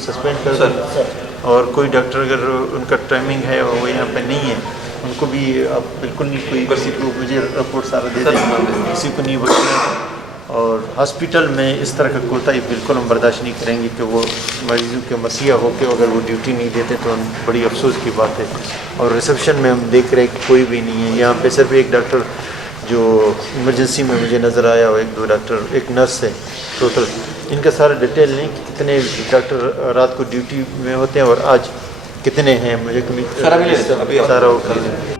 Suspend कर दो, और कोई डॉक्टर अगर उनका टाइमिंग है वो यहाँ पे नहीं है, उनको भी आप बिल्कुल नहीं, कोई किसी को मुझे रिपोर्ट सारा दे दें, किसी को नहीं बख्शें। और हॉस्पिटल में इस तरह का कोताही बिल्कुल हम बर्दाश्त नहीं करेंगे कि वो मरीजों के मसीहा होकर अगर वो ड्यूटी नहीं देते तो बड़ी अफसोस की बात है। और रिसेप्शन में हम देख रहे हैं कि कोई भी नहीं है यहाँ पे, सिर्फ एक डॉक्टर जो इमरजेंसी में मुझे नज़र आया, और एक दो डॉक्टर, एक नर्स है टोटल। इनका सारा डिटेल नहीं कि कितने डॉक्टर रात को ड्यूटी में होते हैं और आज कितने हैं, मुझे कभी सारा वो कर दें।